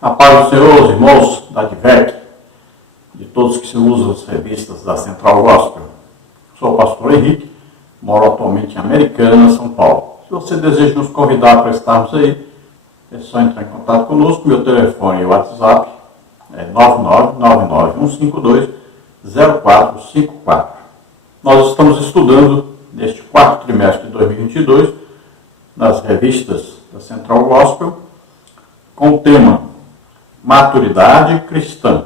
A paz do Senhor, os irmãos da Advec, de todos que se usam as revistas da Central Gospel. Sou o pastor Henrique, moro atualmente em Americana, São Paulo. Se você deseja nos convidar para estarmos aí, é só entrar em contato conosco. Meu telefone e WhatsApp é 999-152-0454. Nós estamos estudando neste quarto trimestre de 2022, nas revistas da Central Gospel, com o tema Maturidade Cristã,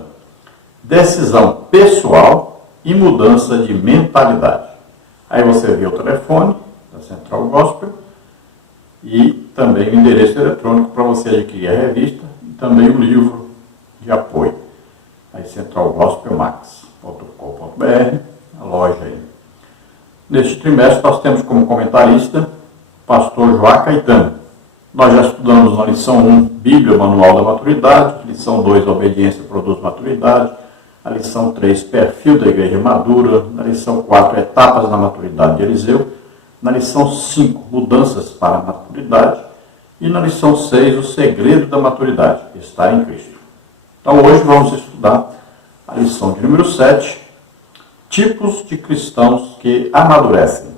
Decisão Pessoal e Mudança de Mentalidade. Aí você vê o telefone da Central Gospel e também o endereço eletrônico para você adquirir a revista e também o livro de apoio. Aí centralgospelmax.com.br, a loja aí. Neste trimestre nós temos como comentarista o pastor Joá Caetano. Nós já estudamos na lição 1, Bíblia, Manual da Maturidade, lição 2, Obediência produz maturidade, a lição 3, Perfil da Igreja Madura, na lição 4, Etapas na Maturidade de Eliseu, na lição 5, Mudanças para a Maturidade, e na lição 6, O Segredo da Maturidade, Estar em Cristo. Então hoje vamos estudar a lição de número 7, Tipos de Cristãos que Amadurecem.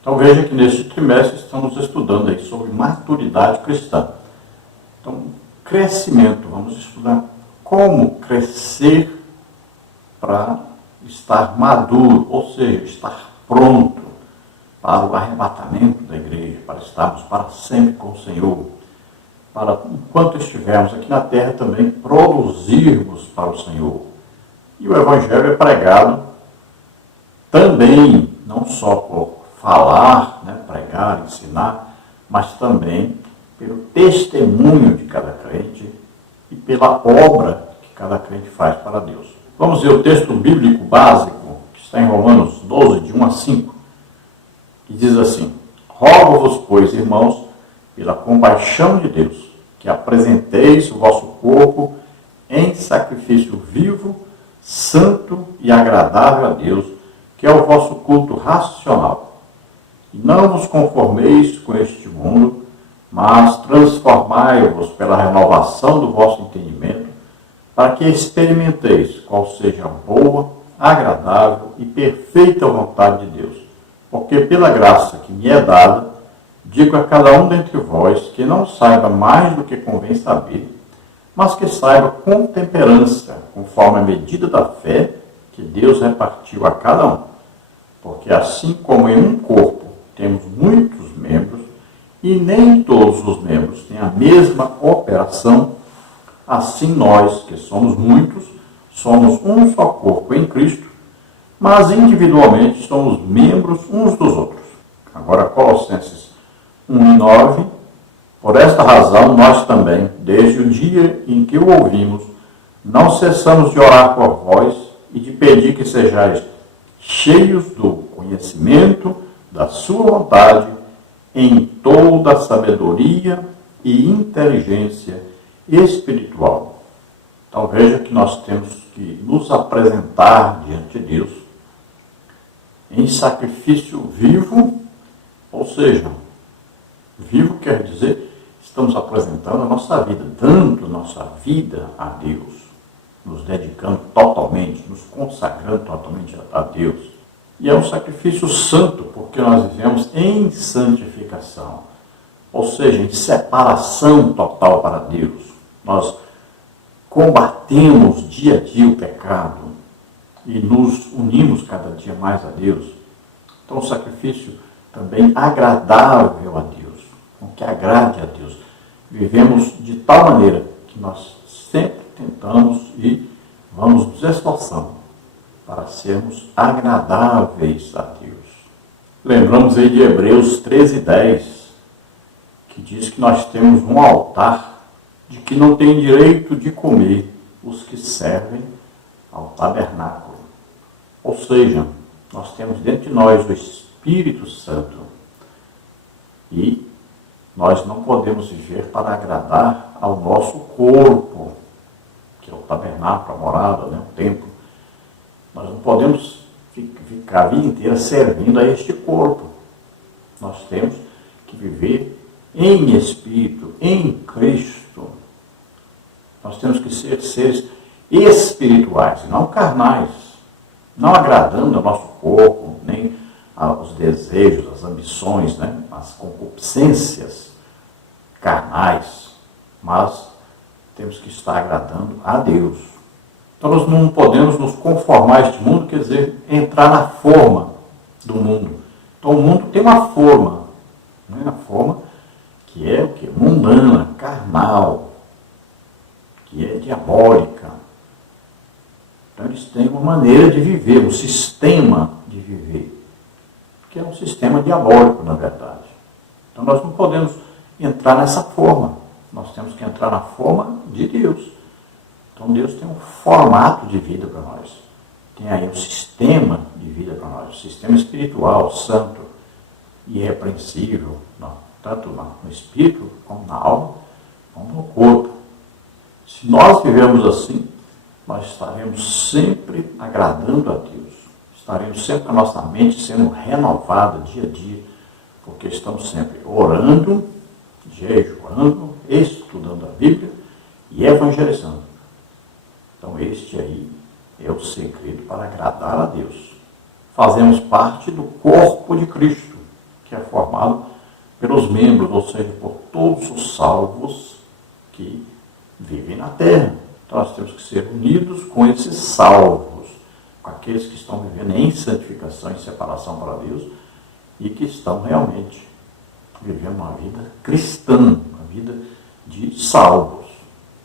Então veja que neste trimestre estamos estudando aí sobre maturidade cristã. Então, crescimento, vamos estudar como crescer para estar maduro, ou seja, estar pronto para o arrebatamento da igreja, para estarmos para sempre com o Senhor, para, enquanto estivermos aqui na terra, também produzirmos para o Senhor. E o Evangelho é pregado também, não só por falar, pregar, ensinar, mas também pelo testemunho de cada crente e pela obra que cada crente faz para Deus. Vamos ver o texto bíblico básico, que está em Romanos 12, de 1 a 5, que diz assim: Rogo-vos, pois, irmãos, pela compaixão de Deus, que apresenteis o vosso corpo em sacrifício vivo, santo e agradável a Deus, que é o vosso culto racional. E não vos conformeis com este mundo, mas transformai-vos pela renovação do vosso entendimento, para que experimenteis qual seja a boa, agradável e perfeita vontade de Deus. Porque pela graça que me é dada, digo a cada um dentre vós que não saiba mais do que convém saber, mas que saiba com temperança, conforme a medida da fé que Deus repartiu a cada um. Porque assim como em um corpo temos muitos membros, e nem todos os membros têm a mesma operação, assim nós, que somos muitos, somos um só corpo em Cristo, mas individualmente somos membros uns dos outros. Agora, Colossenses 1:9, por esta razão nós também, desde o dia em que o ouvimos, não cessamos de orar por vós e de pedir que sejais cheios do conhecimento da sua vontade, em toda a sabedoria e inteligência espiritual. Então veja que nós temos que nos apresentar diante de Deus em sacrifício vivo, ou seja, vivo quer dizer, estamos apresentando a nossa vida, dando nossa vida a Deus, nos dedicando totalmente, nos consagrando totalmente a Deus. E é um sacrifício santo, porque nós vivemos em santificação, ou seja, em separação total para Deus. Nós combatemos dia a dia o pecado e nos unimos cada dia mais a Deus. Então, um sacrifício também agradável a Deus, com que agrade a Deus. Vivemos de tal maneira que nós sempre tentamos e vamos nos esforçando para sermos agradáveis a Deus. Lembramos aí de Hebreus 13:10, que diz que nós temos um altar de que não tem direito de comer os que servem ao tabernáculo. Ou seja, nós temos dentro de nós o Espírito Santo e nós não podemos viver para agradar ao nosso corpo, que é o tabernáculo, a morada, o templo. Nós não podemos ficar a vida inteira servindo a este corpo. Nós temos que viver em Espírito, em Cristo. Nós temos que ser seres espirituais, não carnais, não agradando ao nosso corpo, nem aos desejos, às ambições, né? As concupiscências carnais, mas temos que estar agradando a Deus. Então nós não podemos nos conformar a este mundo, quer dizer, entrar na forma do mundo. Então o mundo tem uma forma, né? A forma que é o que? Mundana, carnal, que é diabólica. Então eles têm uma maneira de viver, um sistema de viver, que é um sistema diabólico, na verdade. Então nós não podemos entrar nessa forma. Nós temos que entrar na forma de Deus. Então Deus tem um formato de vida para nós. Tem aí um sistema de vida para nós, um sistema espiritual, santo, irrepreensível, tanto no espírito, como na alma, como no corpo. Se nós vivemos assim, nós estaremos sempre agradando a Deus. Estaremos sempre com a nossa mente sendo renovada dia a dia, porque estamos sempre orando, jejuando, estudando a Bíblia e evangelizando. Então este aí é o segredo para agradar a Deus. Fazemos parte do corpo de Cristo, que é formado pelos membros, ou seja, por todos os salvos que vivem na terra. Então nós temos que ser unidos com esses salvos, com aqueles que estão vivendo em santificação, em separação para Deus, e que estão realmente vivendo uma vida cristã, uma vida de salvos,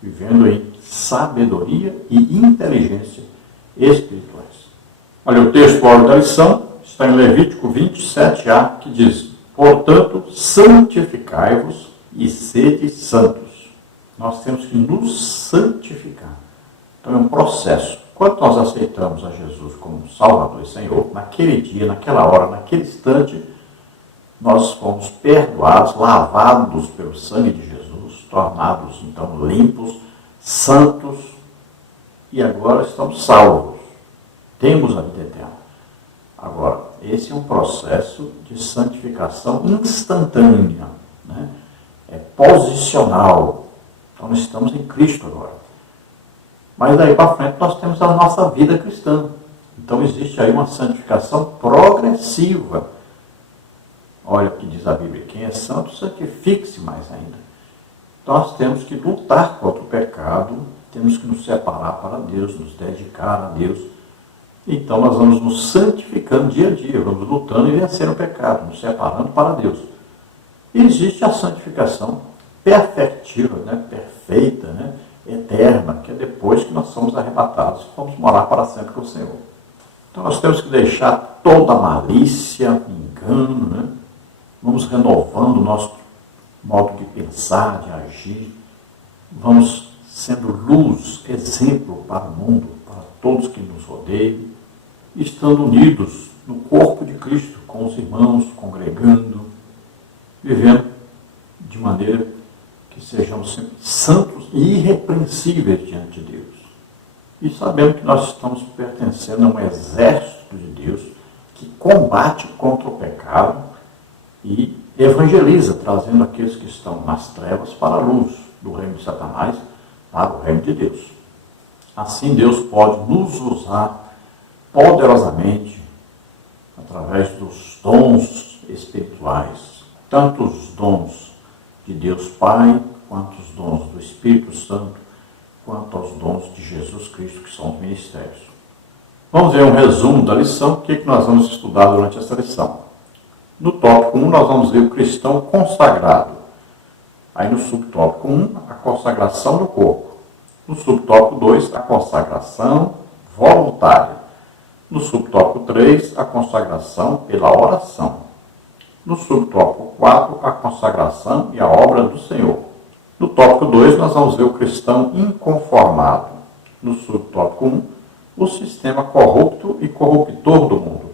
vivendo em sabedoria e inteligência espirituais. Olha, o texto da lição está em Levítico 27a, que diz: portanto, santificai-vos e sede santos. Nós temos que nos santificar. Então é um processo. Quando nós aceitamos a Jesus como Salvador e Senhor, naquele dia, naquela hora, naquele instante, nós fomos perdoados, lavados pelo sangue de Jesus, tornados então limpos, santos, e agora estamos salvos. Temos a vida eterna. Agora, esse é um processo de santificação instantânea, né? É posicional. Então nós estamos em Cristo agora. Mas daí para frente nós temos a nossa vida cristã. Então existe aí uma santificação progressiva. Olha o que diz a Bíblia: quem é santo, santifique-se mais ainda. Então nós temos que lutar contra o pecado, temos que nos separar para Deus, nos dedicar a Deus. Então nós vamos nos santificando dia a dia, vamos lutando e vencendo o pecado, nos separando para Deus. E existe a santificação perfectiva, né? Perfeita, né? Eterna, que é depois que nós somos arrebatados, vamos morar para sempre com o Senhor. Então nós temos que deixar toda a malícia, engano, né? Vamos renovando o nosso modo de pensar, de agir, vamos sendo luz, exemplo para o mundo, para todos que nos rodeiam, estando unidos no corpo de Cristo, com os irmãos, congregando, vivendo de maneira que sejamos sempre santos e irrepreensíveis diante de Deus. E sabendo que nós estamos pertencendo a um exército de Deus que combate contra o pecado e evangeliza, trazendo aqueles que estão nas trevas para a luz do reino de Satanás, para o reino de Deus. Assim Deus pode nos usar poderosamente através dos dons espirituais, tanto os dons de Deus Pai, quanto os dons do Espírito Santo, quanto aos dons de Jesus Cristo, que são os ministérios. Vamos ver um resumo da lição, o que nós vamos estudar durante essa lição. No tópico 1, nós vamos ver o cristão consagrado. Aí no subtópico 1, a consagração do corpo. No subtópico 2, a consagração voluntária. No subtópico 3, a consagração pela oração. No subtópico 4, a consagração e a obra do Senhor. No tópico 2, nós vamos ver o cristão inconformado. No subtópico 1, o sistema corrupto e corruptor do mundo.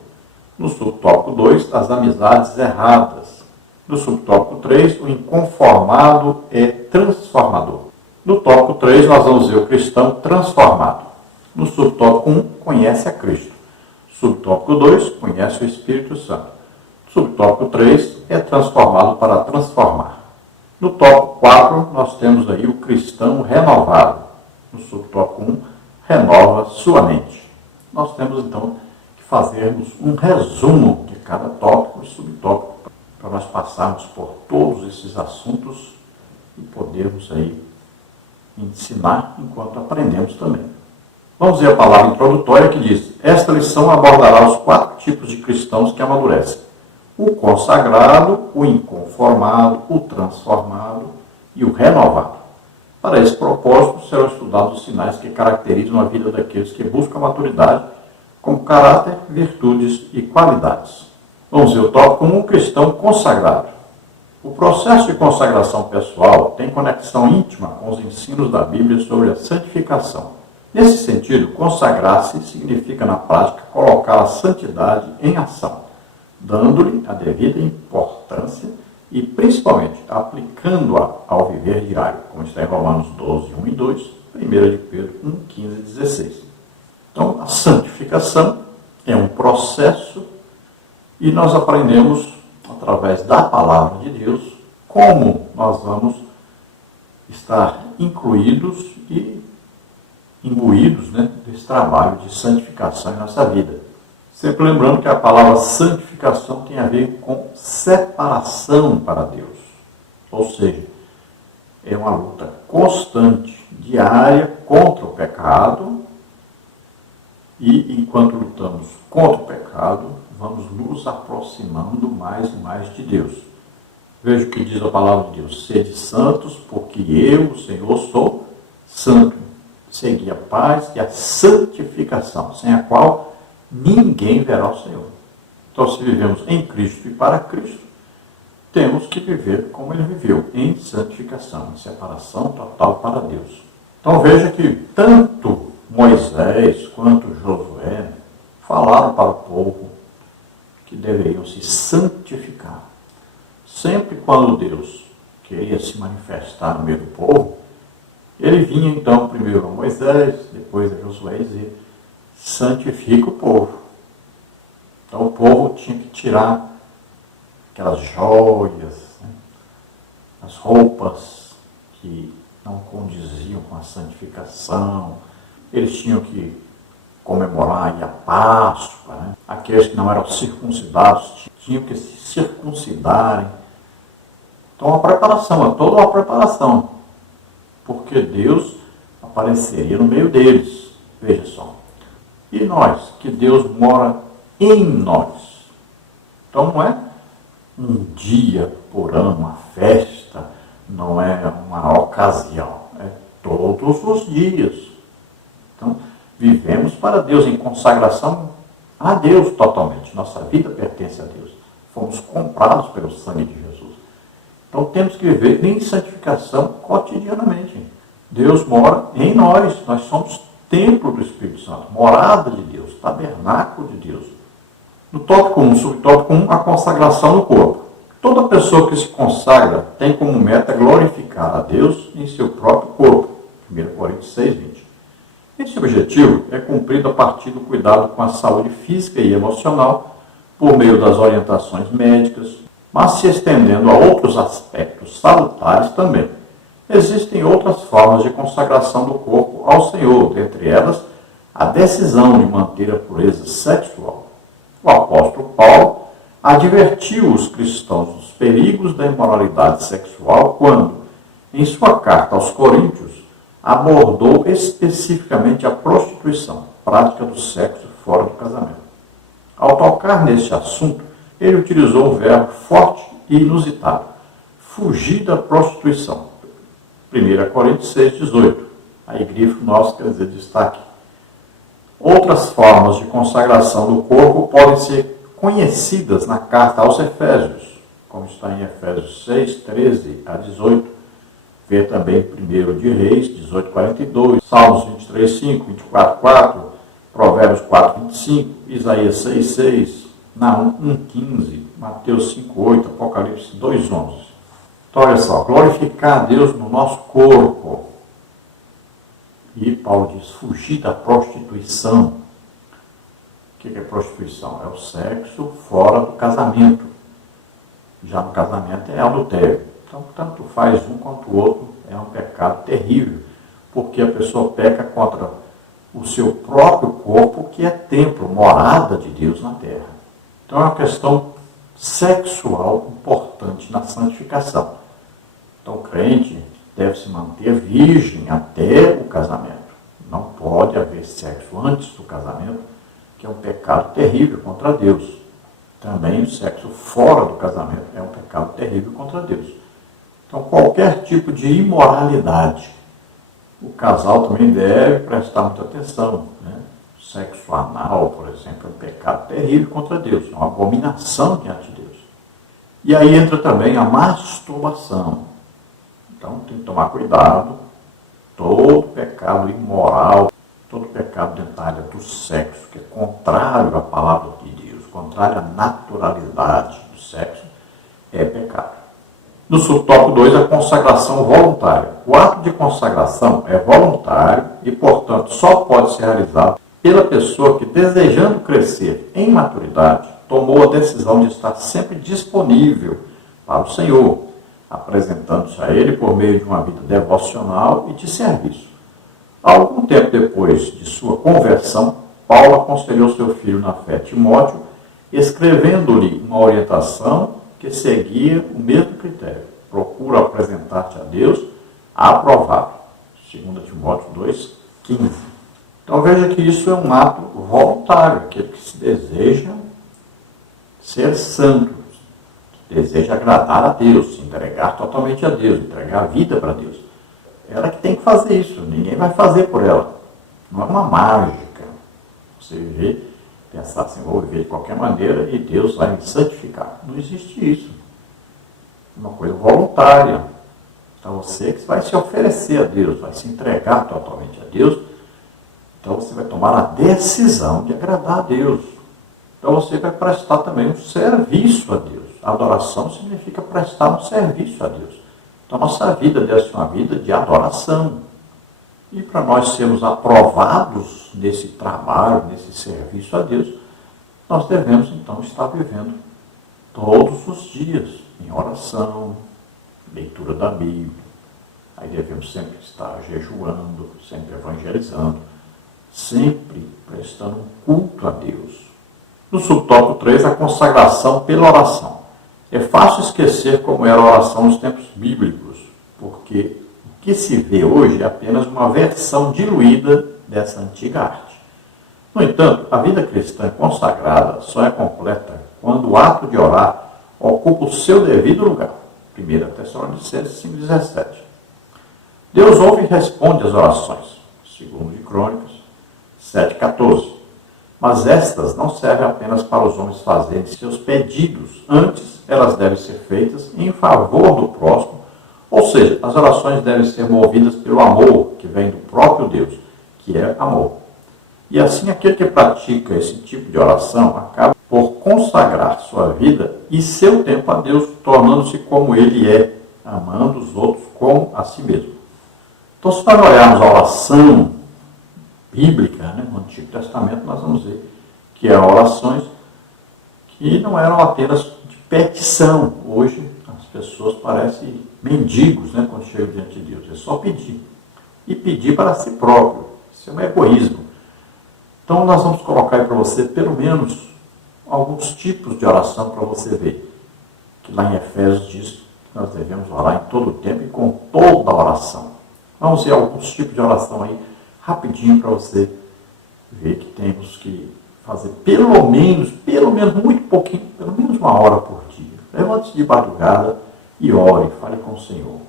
No subtópico 2, as amizades erradas. No subtópico 3, o inconformado é transformador. No tópico 3, nós vamos ver o cristão transformado. No subtópico 1, conhece a Cristo. Subtópico 2, conhece o Espírito Santo. Subtópico 3, é transformado para transformar. No tópico 4, nós temos aí o cristão renovado. no subtópico 1, renova sua mente. Nós temos então que fazermos um resumo de cada tópico e subtópico para nós passarmos por todos esses assuntos e podermos aí ensinar enquanto aprendemos também. Vamos ver a palavra introdutória que diz: esta lição abordará os 4 tipos de cristãos que amadurecem: o consagrado, o inconformado, o transformado e o renovado. Para esse propósito, serão estudados os sinais que caracterizam a vida daqueles que buscam a maturidade com caráter, virtudes e qualidades. Vamos ver o tópico 1, cristão consagrado. O processo de consagração pessoal tem conexão íntima com os ensinos da Bíblia sobre a santificação. Nesse sentido, consagrar-se significa, na prática, colocar a santidade em ação, dando-lhe a devida importância e, principalmente, aplicando-a ao viver diário, como está em Romanos 12, 1 e 2, 1 de Pedro 1, 15 e 16. Então, a santificação é um processo e nós aprendemos, através da palavra de Deus, como nós vamos estar incluídos e imbuídos desse trabalho de santificação em nossa vida. Sempre lembrando que a palavra santificação tem a ver com separação para Deus. Ou seja, é uma luta constante, diária, contra o pecado. E enquanto lutamos contra o pecado, vamos nos aproximando mais e mais de Deus. Veja o que diz a palavra de Deus: sede santos, porque eu, o Senhor, sou santo. Segui a paz e a santificação, sem a qual ninguém verá o Senhor. Então, se vivemos em Cristo e para Cristo, temos que viver como Ele viveu, em santificação, em separação total para Deus. Então, veja que tanto Moisés quanto Josué falaram para o povo que deveriam se santificar. Sempre quando Deus queria se manifestar no meio do povo, ele vinha então primeiro a Moisés, depois a Josué, dizer: santifica o povo. Então o povo tinha que tirar aquelas joias, as roupas que não condiziam com a santificação. Eles tinham que comemorar a Páscoa. Aqueles que não eram circuncidados tinham que se circuncidarem. Então a preparação, toda uma preparação, porque Deus apareceria no meio deles. Veja só. E nós, que Deus mora em nós. Então não é um dia por ano, uma festa, não é uma ocasião, é todos os dias. Então, vivemos para Deus em consagração a Deus totalmente. Nossa vida pertence a Deus. Fomos comprados pelo sangue de Jesus. Então temos que viver em santificação cotidianamente. Deus mora em nós. Nós somos templo do Espírito Santo, morada de Deus, tabernáculo de Deus. No tópico 1, subtópico 1, a consagração do corpo. Toda pessoa que se consagra tem como meta glorificar a Deus em seu próprio corpo. 1 Coríntios 6, 20. Esse objetivo é cumprido a partir do cuidado com a saúde física e emocional, por meio das orientações médicas, mas se estendendo a outros aspectos salutares também. Existem outras formas de consagração do corpo ao Senhor, dentre elas a decisão de manter a pureza sexual. O apóstolo Paulo advertiu os cristãos dos perigos da imoralidade sexual quando, em sua carta aos Coríntios, abordou especificamente a prostituição, prática do sexo fora do casamento. Ao tocar neste assunto, ele utilizou um verbo forte e inusitado: fugir da prostituição. 1 Coríntios 6, 18. Aí grifo nosso quer dizer destaque. Outras formas de consagração do corpo podem ser conhecidas na carta aos Efésios, como está em Efésios 6, 13 a 18. Vê também 1 de Reis, 18, 42, Salmos 23, 5, 24, 4, Provérbios 4, 25, Isaías 6, 6, Naum 1, 15, Mateus 5, 8, Apocalipse 2, 11. Então, olha só, glorificar a Deus no nosso corpo. E Paulo diz, fugir da prostituição. O que é prostituição? É o sexo fora do casamento. Já no casamento é adultério. Então, tanto faz um quanto o outro, é um pecado terrível, porque a pessoa peca contra o seu próprio corpo, que é templo, morada de Deus na terra. Então é uma questão sexual importante na santificação. Então o crente deve se manter virgem até o casamento. Não pode haver sexo antes do casamento, que é um pecado terrível contra Deus. Também o sexo fora do casamento é um pecado terrível contra Deus. Então qualquer tipo de imoralidade, o casal também deve prestar muita atenção, né? Sexo anal, por exemplo, é um pecado terrível contra Deus, é uma abominação diante de Deus. E aí entra também a masturbação. Então tem que tomar cuidado. Todo pecado imoral, todo pecado dentro da área do sexo, que é contrário à palavra de Deus, contrário à naturalidade do sexo, é pecado. No subtópico 2, a consagração voluntária. O ato de consagração é voluntário e, portanto, só pode ser realizado pela pessoa que, desejando crescer em maturidade, tomou a decisão de estar sempre disponível para o Senhor, apresentando-se a Ele por meio de uma vida devocional e de serviço. Algum tempo depois de sua conversão, Paulo aconselhou seu filho na fé, Timóteo, escrevendo-lhe uma orientação que seguia o mesmo critério. Procura apresentar-te a Deus aprovado. 2 Timóteo 2,15. Então veja que isso é um ato voluntário, aquele que se deseja ser santo, que deseja agradar a Deus, se entregar totalmente a Deus, entregar a vida para Deus. Ela que tem que fazer isso, ninguém vai fazer por ela. Não é uma mágica. Você viver, pensar assim, vou viver de qualquer maneira e Deus vai me santificar. Não existe isso. É uma coisa voluntária. Então você que vai se oferecer a Deus, vai se entregar totalmente a Deus. Então você vai tomar a decisão de agradar a Deus. Então você vai prestar também um serviço a Deus. A adoração significa prestar um serviço a Deus. Então nossa vida deve ser uma vida de adoração. E para nós sermos aprovados nesse trabalho, nesse serviço a Deus, nós devemos então estar vivendo todos os dias em oração, leitura da Bíblia. Aí devemos sempre estar jejuando, sempre evangelizando, sempre prestando um culto a Deus. No subtópico 3, a consagração pela oração. É fácil esquecer como era a oração nos tempos bíblicos, porque o que se vê hoje é apenas uma versão diluída dessa antiga arte. No entanto, a vida cristã consagrada só é completa quando o ato de orar ocupa o seu devido lugar. 1 Tessalonicenses 5,17. Deus ouve e responde às orações. 2 de Crônicas 7,14. Mas estas não servem apenas para os homens fazerem seus pedidos. Antes, elas devem ser feitas em favor do próximo. Ou seja, as orações devem ser movidas pelo amor que vem do próprio Deus, que é amor. E assim, aquele que pratica esse tipo de oração acaba por consagrar sua vida e seu tempo a Deus, tornando-se como Ele é, amando os outros como a si mesmo. Então, se nós olharmos a oração bíblica, no Antigo Testamento, nós vamos ver que eram orações que não eram apenas de petição. Hoje, as pessoas parecem mendigos, quando chegam diante de Deus. É só pedir. E pedir para si próprio. Isso é um egoísmo. Então, nós vamos colocar aí para você, pelo menos, alguns tipos de oração para você ver. Que lá em Efésios diz que nós devemos orar em todo o tempo e com toda a oração. Vamos ver alguns tipos de oração aí, rapidinho, para você ver que temos que fazer pelo menos muito pouquinho, pelo menos 1 hora por dia. Levante-se de madrugada e ore, fale com o Senhor.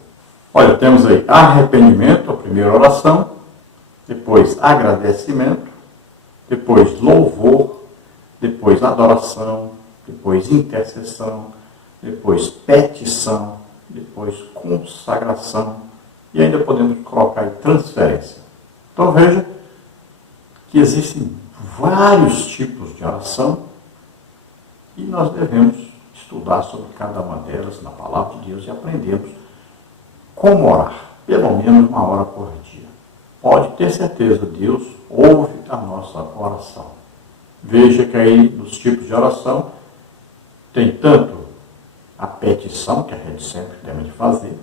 Olha, temos aí arrependimento, a primeira oração, depois agradecimento, depois louvor, depois adoração, depois intercessão, depois petição, depois consagração e ainda podemos colocar aí transferência. Então veja que existem vários tipos de oração e nós devemos estudar sobre cada uma delas na palavra de Deus e aprendermos como orar, pelo menos 1 hora por dia. Pode ter certeza, Deus ouve a nossa oração. Veja que aí nos tipos de oração tem tanto a petição, que a gente sempre deve fazer,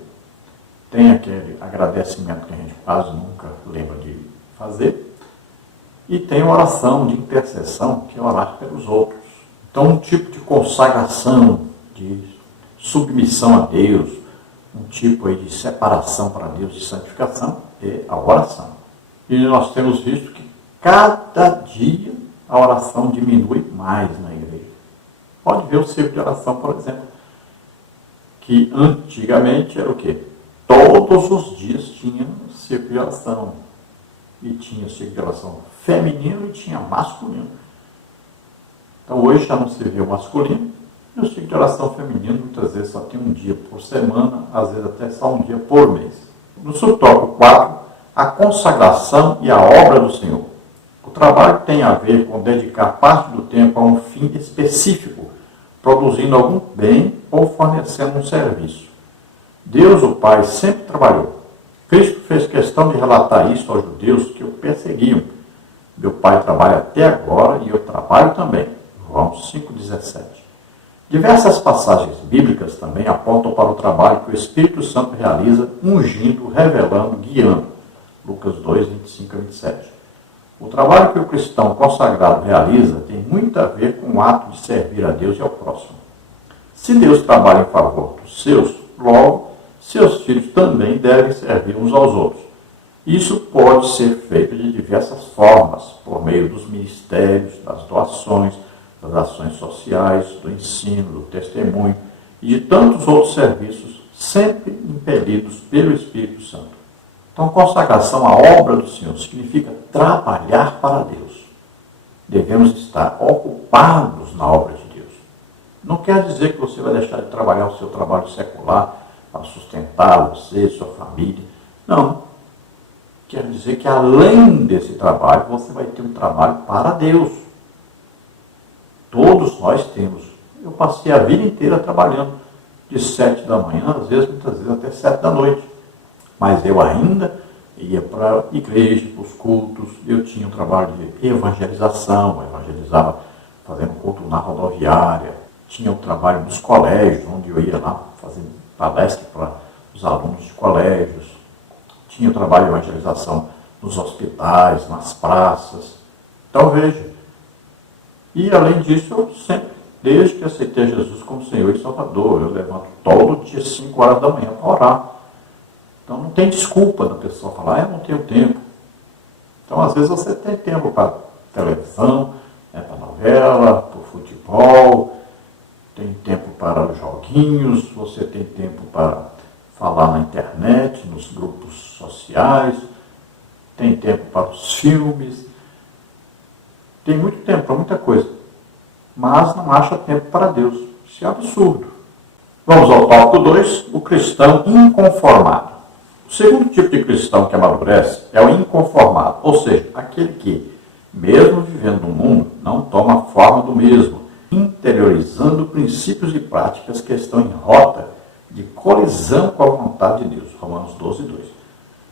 tem aquele agradecimento que a gente quase nunca lembra de fazer, e tem a oração de intercessão, que é orar pelos outros. Então, um tipo de consagração, de submissão a Deus, um tipo aí de separação para Deus, de santificação, é a oração. E nós temos visto que cada dia a oração diminui mais na igreja. Pode ver o ciclo de oração, por exemplo, que antigamente era o quê? Todos os dias tinha ciclo de oração. E tinha ciclo de oração feminino e tinha masculino. Então hoje já não se vê o masculino, e o ciclo de oração feminino muitas vezes só tem um dia por semana, às vezes até só um dia por mês. No subtópico 4, a consagração e a obra do Senhor. O trabalho tem a ver com dedicar parte do tempo a um fim específico, produzindo algum bem ou fornecendo um serviço. Deus, o Pai, sempre trabalhou. Cristo fez questão de relatar isso aos judeus que o perseguiam. Meu Pai trabalha até agora e eu trabalho também. João 5,17. Diversas passagens bíblicas também apontam para o trabalho que o Espírito Santo realiza, ungindo, revelando, guiando. Lucas 2, 25 a 27. O trabalho que o cristão consagrado realiza tem muito a ver com o ato de servir a Deus e ao próximo. Se Deus trabalha em favor dos seus, logo, seus filhos também devem servir uns aos outros. Isso pode ser feito de diversas formas, por meio dos ministérios, das doações, das ações sociais, do ensino, do testemunho e de tantos outros serviços, sempre impelidos pelo Espírito Santo. Então, consagração à obra do Senhor significa trabalhar para Deus. Devemos estar ocupados na obra de Deus. Não quer dizer que você vai deixar de trabalhar o seu trabalho secular para sustentar você, sua família. Não. Quer dizer que além desse trabalho, você vai ter um trabalho para Deus. Todos nós temos. Eu passei a vida inteira trabalhando de 7 da manhã, às vezes, muitas vezes até 7 da noite. Mas eu ainda ia para a igreja, para os cultos, eu tinha um trabalho de evangelização, eu evangelizava fazendo culto na rodoviária, tinha o trabalho nos colégios, onde eu ia lá fazer palestra para os alunos de colégios, tinha o trabalho de evangelização nos hospitais, nas praças. Então veja, e além disso eu sempre, desde que aceitei Jesus como Senhor e Salvador, eu levanto todo dia 5 horas da manhã para orar. Então não tem desculpa da pessoa falar, eu não tenho tempo. Então às vezes você tem tempo para televisão, para novela, para futebol, tem tempo para os joguinhos, você tem tempo para falar na internet, nos grupos sociais, tem tempo para os filmes, tem muito tempo para muita coisa, mas não acha tempo para Deus. Isso é absurdo. Vamos ao tópico 2, o cristão inconformado. O segundo tipo de cristão que amadurece é o inconformado, ou seja, aquele que, mesmo vivendo no mundo, não toma a forma do mesmo, interiorizando princípios e práticas que estão em rota de colisão com a vontade de Deus. Romanos 12, 2.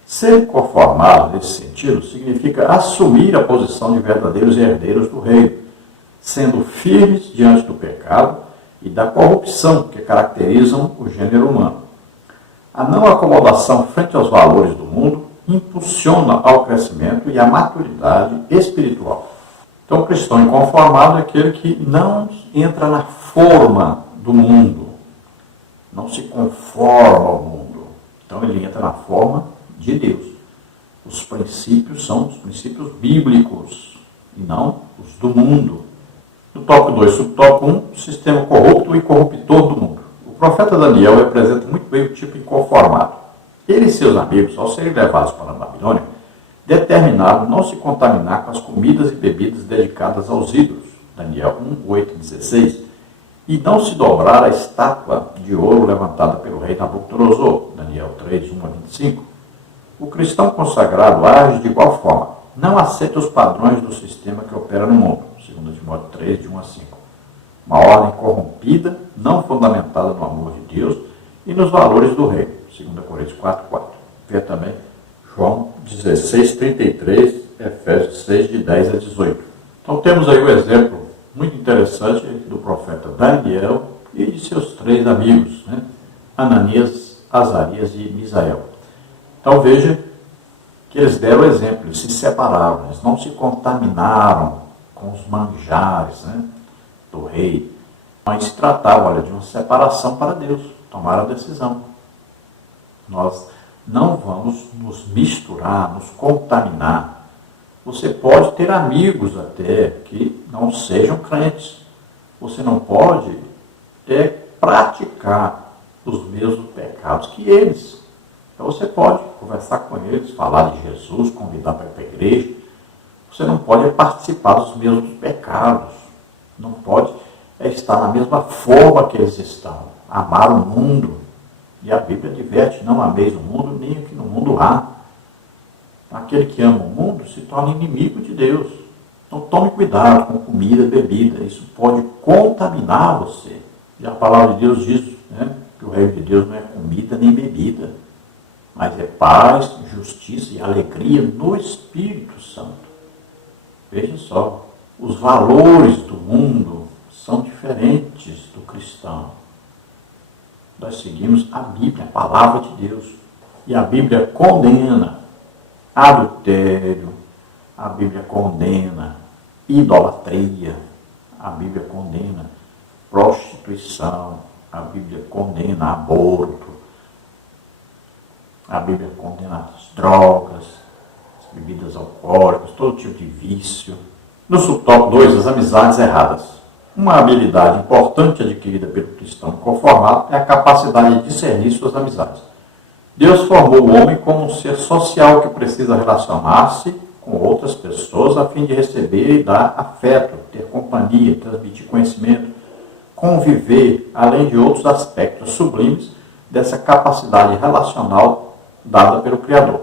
Ser conformado nesse sentido significa assumir a posição de verdadeiros herdeiros do reino, sendo firmes diante do pecado e da corrupção que caracterizam o gênero humano. A não acomodação frente aos valores do mundo impulsiona ao crescimento e à maturidade espiritual. Então, o cristão inconformado é aquele que não entra na forma do mundo, não se conforma ao mundo. Então, ele entra na forma de Deus. Os princípios são os princípios bíblicos e não os do mundo. No tópico 2, subtópico 1, o sistema corrupto e corruptor do mundo. O profeta Daniel representa muito bem o tipo inconformado. Ele e seus amigos, ao serem levados para a Babilônia, determinaram não se contaminar com as comidas e bebidas dedicadas aos ídolos, Daniel 1, 8 e 16, e não se dobrar à estátua de ouro levantada pelo rei Nabucodonosor, Daniel 3, 1 a 25. O cristão consagrado age de igual forma, não aceita os padrões do sistema que opera no mundo, 2 Timóteo 3, de 1 a 5. Uma ordem corrompida, não fundamentada no amor de Deus e nos valores do reino, 2 Coríntios 4, 4. Vê também João 16, 33, Efésios 6, de 10 a 18. Então temos aí o exemplo muito interessante do profeta Daniel e de seus 3 amigos, Ananias, Azarias e Misael. Então veja que eles deram exemplo, eles se separaram, eles não se contaminaram com os manjares, né, do rei. Mas se tratava, olha, de uma separação para Deus. Tomaram a decisão. Nós não vamos nos misturar, nos contaminar. Você pode ter amigos até que não sejam crentes. Você não pode praticar os mesmos pecados que eles. Então você pode conversar com eles, falar de Jesus, convidar para ir para a igreja. Você não pode participar dos mesmos pecados. Não pode estar na mesma forma que eles estão. Amar o mundo. E a Bíblia adverte, não ameis o mundo, nem o que no mundo há. Aquele que ama o mundo se torna inimigo de Deus. Então tome cuidado com comida, bebida. Isso pode contaminar você. E a palavra de Deus diz, né, que o reino de Deus não é comida nem bebida, mas é paz, justiça e alegria no Espírito Santo. Veja só, os valores do mundo são diferentes do cristão. Nós seguimos a Bíblia, a palavra de Deus. E a Bíblia condena adultério, a Bíblia condena idolatria, a Bíblia condena prostituição, a Bíblia condena aborto, a Bíblia condena as drogas, as bebidas alcoólicas, todo tipo de vício. No subtópico 2, as amizades erradas. Uma habilidade importante adquirida pelo cristão conformado é a capacidade de discernir suas amizades. Deus formou o homem como um ser social que precisa relacionar-se com outras pessoas a fim de receber e dar afeto, ter companhia, transmitir conhecimento, conviver, além de outros aspectos sublimes dessa capacidade relacional dada pelo Criador.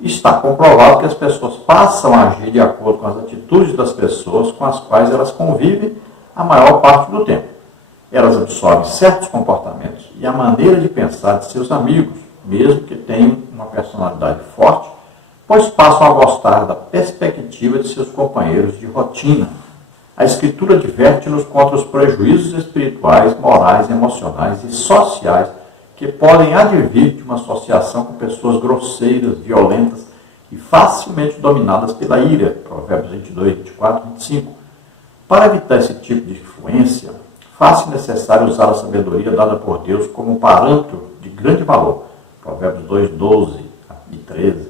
Está comprovado que as pessoas passam a agir de acordo com as atitudes das pessoas com as quais elas convivem a maior parte do tempo. Elas absorvem certos comportamentos e a maneira de pensar de seus amigos, mesmo que tenham uma personalidade forte, pois passam a gostar da perspectiva de seus companheiros de rotina. A Escritura adverte-nos contra os prejuízos espirituais, morais, emocionais e sociais que podem advir de uma associação com pessoas grosseiras, violentas e facilmente dominadas pela ira. Provérbios 22, 24 e 25. Para evitar esse tipo de influência, faz-se necessário usar a sabedoria dada por Deus como um parâmetro de grande valor. Provérbios 2, 12 e 13.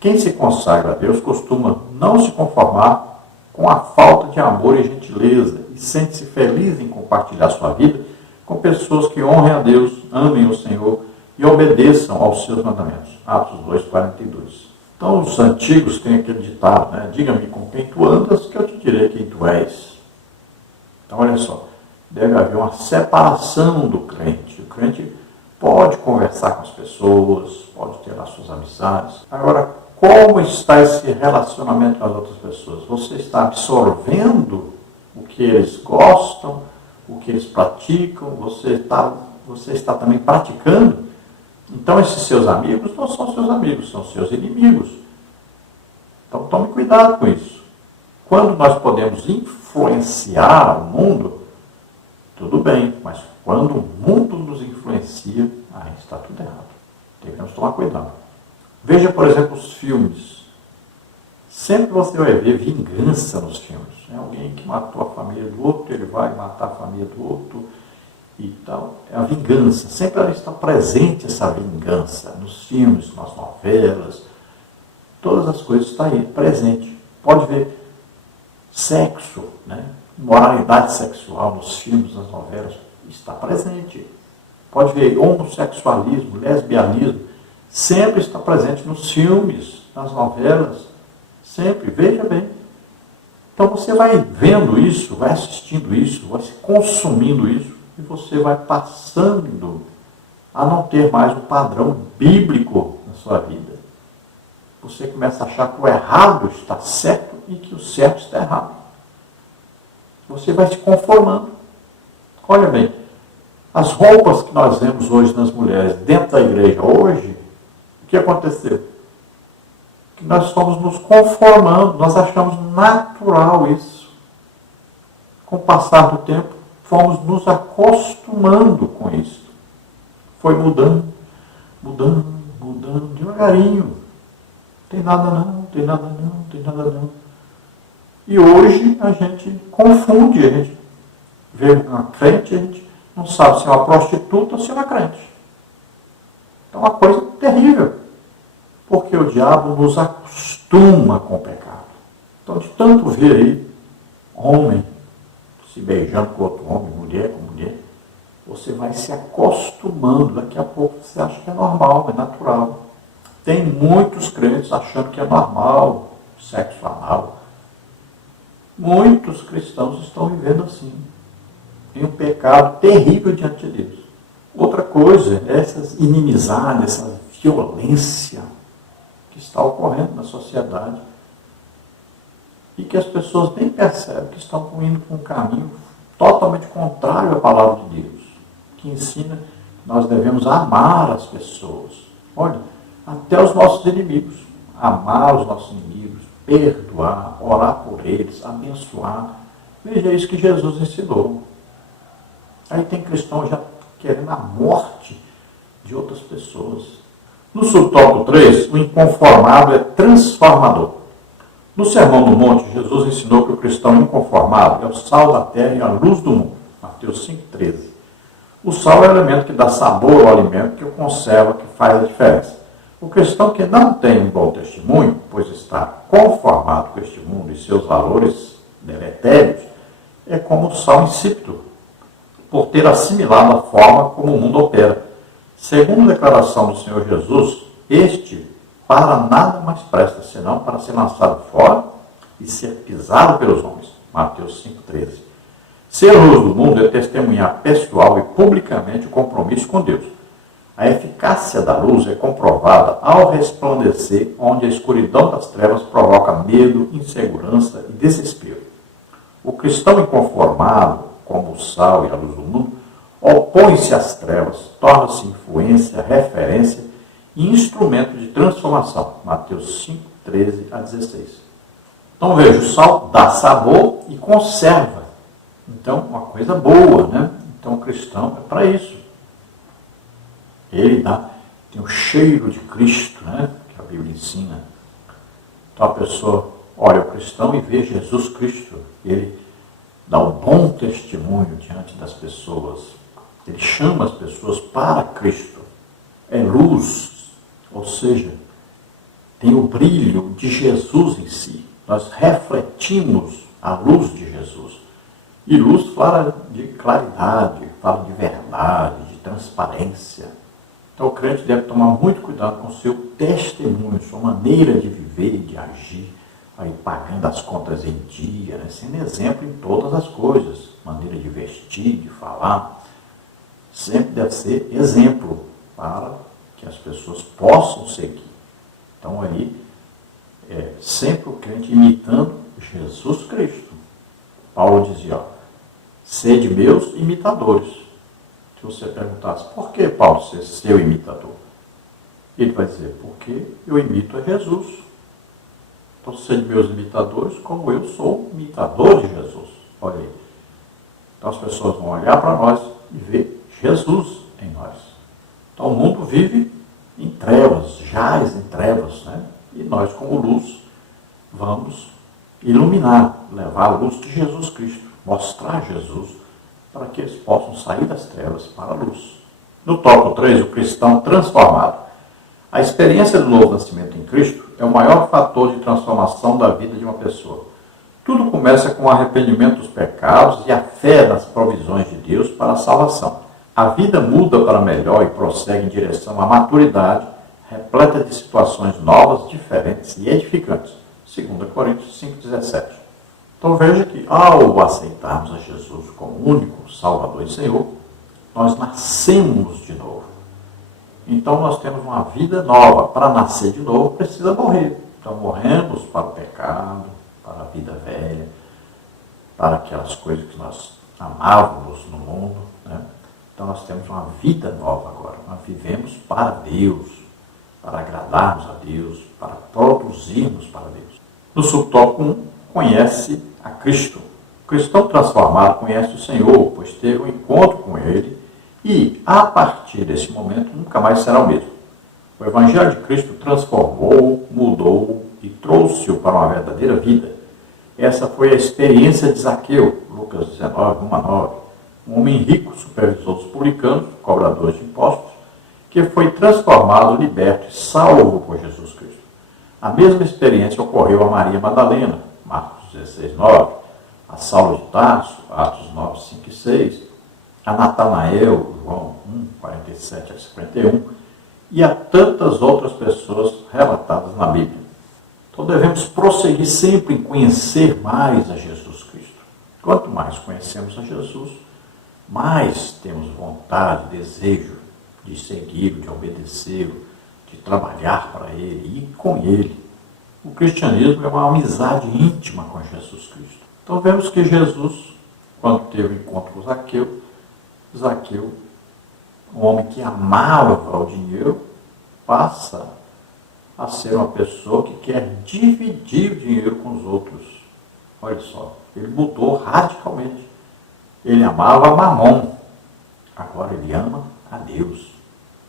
Quem se consagra a Deus costuma não se conformar com a falta de amor e gentileza e sente-se feliz em compartilhar sua vida com pessoas que honrem a Deus, amem o Senhor e obedeçam aos seus mandamentos. Atos 2, 42. Então os antigos têm aquele ditado, né? Diga-me com quem tu andas, que eu te direi quem tu és. Então olha só, deve haver uma separação do crente. O crente pode conversar com as pessoas, pode ter as suas amizades. Agora, como está esse relacionamento com as outras pessoas? Você está absorvendo o que eles gostam, o que eles praticam? Você está também praticando? Então, esses seus amigos não são seus amigos, são seus inimigos. Então, tome cuidado com isso. Quando nós podemos influenciar o mundo, tudo bem, mas quando o mundo nos influencia, aí está tudo errado. Devemos tomar cuidado. Veja, por exemplo, os filmes. Sempre você vai ver vingança nos filmes. É alguém que matou a família do outro, ele vai matar a família do outro e tal. É a vingança. Sempre está presente essa vingança nos filmes, nas novelas. Todas as coisas estão aí, presente. Pode ver sexo, né? Moralidade sexual nos filmes, nas novelas, está presente. Pode ver homossexualismo, lesbianismo, sempre está presente nos filmes, nas novelas, sempre, veja bem. Então você vai vendo isso, vai assistindo isso, vai se consumindo isso, e você vai passando a não ter mais um padrão bíblico na sua vida. Você começa a achar que o errado está certo e que o certo está errado. Você vai se conformando. Olha bem, as roupas que nós vemos hoje nas mulheres dentro da igreja hoje, o que aconteceu? Que nós estamos nos conformando, nós achamos natural isso. Com o passar do tempo, fomos nos acostumando com isso. Foi mudando. mudando devagarinho. Não tem nada não, tem nada não, tem nada não. E hoje a gente confunde, a gente vê uma crente, a gente não sabe se é uma prostituta ou se é uma crente. É uma coisa terrível, porque o diabo nos acostuma com o pecado. Então, de tanto ver aí homem se beijando com outro homem, mulher com mulher, você vai se acostumando. Daqui a pouco você acha que é normal, é natural. Tem muitos crentes achando que é normal sexo anal. Muitos cristãos estão vivendo assim. Tem um pecado terrível diante de Deus. Outra coisa é essas inimizades, essa violência que está ocorrendo na sociedade e que as pessoas nem percebem que estão indo por um caminho totalmente contrário à palavra de Deus, que ensina que nós devemos amar as pessoas. Olha, até os nossos inimigos. Amar os nossos inimigos, perdoar, orar por eles, abençoar. Veja isso que Jesus ensinou. Aí tem cristão já querendo a morte de outras pessoas. No subtópico 3, o inconformado é transformador. No Sermão do Monte, Jesus ensinou que o cristão inconformado é o sal da terra e a luz do mundo. Mateus 5,13. O sal é o elemento que dá sabor ao alimento, que o conserva, que faz a diferença. O cristão que não tem um bom testemunho, pois está conformado com este mundo e seus valores deletérios, é como o sal insípido, por ter assimilado a forma como o mundo opera. Segundo a declaração do Senhor Jesus, este para nada mais presta, senão para ser lançado fora e ser pisado pelos homens. Mateus 5,13. Ser luz do mundo é testemunhar pessoal e publicamente o compromisso com Deus. A eficácia da luz é comprovada ao resplandecer, onde a escuridão das trevas provoca medo, insegurança e desespero. O cristão inconformado, como o sal e a luz do mundo, opõe-se às trevas, torna-se influência, referência e instrumento de transformação. Mateus 5, 13 a 16. Então veja, o sal dá sabor e conserva. Então, uma coisa boa, né? Então o cristão é para isso. Ele tem o cheiro de Cristo, né? Que a Bíblia ensina. Então a pessoa olha o cristão e vê Jesus Cristo. Ele dá um bom testemunho diante das pessoas. Ele chama as pessoas para Cristo. É luz, ou seja, tem o brilho de Jesus em si. Nós refletimos a luz de Jesus. E luz fala de claridade, fala de verdade, de transparência. Então o crente deve tomar muito cuidado com o seu testemunho, sua maneira de viver, de agir, aí pagando as contas em dia, né? Sendo exemplo em todas as coisas, maneira de vestir, de falar. Sempre deve ser exemplo para que as pessoas possam seguir. Então aí, sempre o crente imitando Jesus Cristo. Paulo dizia, sede meus imitadores. Se você perguntasse, por que Paulo ser seu imitador? Ele vai dizer, porque eu imito a Jesus. Então, sede meus imitadores, como eu sou imitador de Jesus. Olha aí. Então, as pessoas vão olhar para nós e ver Jesus em nós. Então, o mundo vive em trevas, jaz em trevas, né? E nós, como luz, vamos iluminar, levar a luz de Jesus Cristo, mostrar Jesus, para que eles possam sair das trevas para a luz. No tópico 3, o cristão transformado. A experiência do novo nascimento em Cristo é o maior fator de transformação da vida de uma pessoa. Tudo começa com o arrependimento dos pecados e a fé nas provisões de Deus para a salvação. A vida muda para melhor e prossegue em direção à maturidade, repleta de situações novas, diferentes e edificantes. 2 Coríntios 5,17. Então veja que ao aceitarmos a Jesus como único Salvador e Senhor, nós nascemos de novo. Então nós temos uma vida nova. Para nascer de novo, precisa morrer. Então morremos para o pecado, para a vida velha, para aquelas coisas que nós amávamos no mundo, né? Então nós temos uma vida nova agora. Nós vivemos para Deus, para agradarmos a Deus, para produzirmos para Deus. No subtópico 1, conhece a Cristo. O cristão transformado conhece o Senhor, pois teve um encontro com Ele e, a partir desse momento, nunca mais será o mesmo. O Evangelho de Cristo transformou, mudou e trouxe-o para uma verdadeira vida. Essa foi a experiência de Zaqueu, Lucas 19, 1 a 9. Um homem rico, supervisor dos publicanos, cobradores de impostos, que foi transformado, liberto e salvo por Jesus Cristo. A mesma experiência ocorreu a Maria Madalena, Marcos 16, 9, a Saulo de Tarso, Atos 9, 5 e 6, a Natanael, João 1, 47 a 51, e a tantas outras pessoas relatadas na Bíblia. Então devemos prosseguir sempre em conhecer mais a Jesus Cristo. Quanto mais conhecemos a Jesus, mais temos vontade, desejo de segui-lo, de obedecê-lo, de trabalhar para ele e com ele. O cristianismo é uma amizade íntima com Jesus Cristo. Então vemos que Jesus, quando teve o encontro com Zaqueu, um homem que amava o dinheiro, passa a ser uma pessoa que quer dividir o dinheiro com os outros. Olha só, ele mudou radicalmente. Ele amava Mamon, agora ele ama a Deus.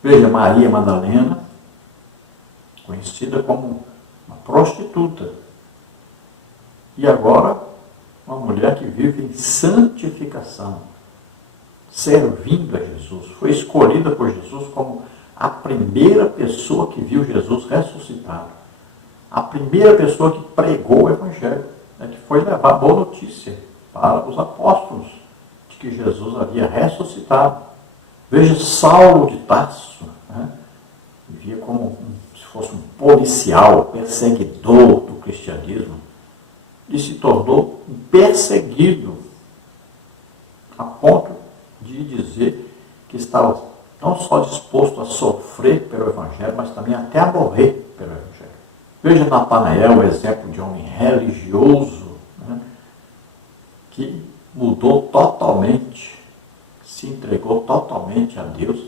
Veja, Maria Madalena, conhecida como uma prostituta, e agora uma mulher que vive em santificação, servindo a Jesus. Foi escolhida por Jesus como a primeira pessoa que viu Jesus ressuscitado. A primeira pessoa que pregou o Evangelho, que foi levar a boa notícia para os apóstolos de que Jesus havia ressuscitado. Veja Saulo de Tarso, vivia como se fosse um policial, perseguidor do cristianismo, e se tornou um perseguido a ponto de dizer que estava não só disposto a sofrer pelo Evangelho, mas também até a morrer pelo Evangelho. Veja Natanael, o exemplo de homem religioso, que mudou totalmente, se entregou totalmente a Deus,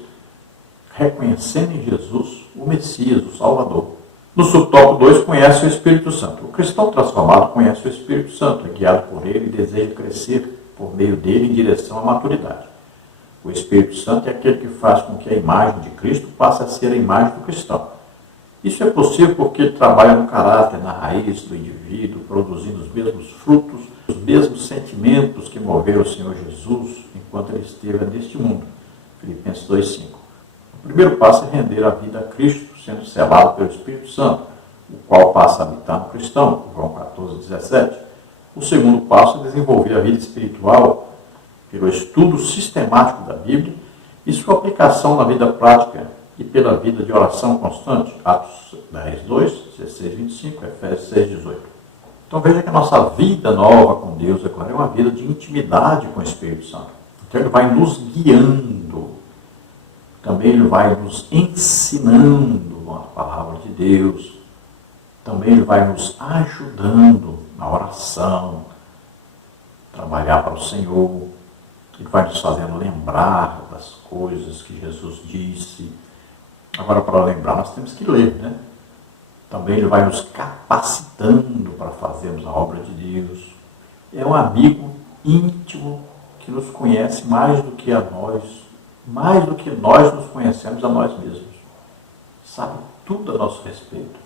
reconhecendo em Jesus o Messias, o Salvador. No subtópico 2, conhece o Espírito Santo. O cristão transformado conhece o Espírito Santo, é guiado por ele e deseja crescer por meio dele em direção à maturidade. O Espírito Santo é aquele que faz com que a imagem de Cristo passe a ser a imagem do cristão. Isso é possível porque ele trabalha no caráter, na raiz do indivíduo, produzindo os mesmos frutos, os mesmos sentimentos que moveram o Senhor Jesus enquanto ele esteve neste mundo. Filipenses 2,5. O primeiro passo é render a vida a Cristo, sendo selado pelo Espírito Santo, o qual passa a habitar no cristão, João 14, 17. O segundo passo é desenvolver a vida espiritual pelo estudo sistemático da Bíblia e sua aplicação na vida prática e pela vida de oração constante, Atos 10, 2, 16, 25, Efésios 6, 18. Então veja que a nossa vida nova com Deus agora é uma vida de intimidade com o Espírito Santo. Então ele vai nos guiando, também ele vai nos ensinando a palavra de Deus, também ele vai nos ajudando na oração, trabalhar para o Senhor. Ele vai nos fazendo lembrar das coisas que Jesus disse. Agora, para lembrar, nós temos que ler, Também ele vai nos capacitando para fazermos a obra de Deus. É um amigo íntimo que nos conhece mais do que a nós, mais do que nós nos conhecemos a nós mesmos. Sabe tudo a nosso respeito,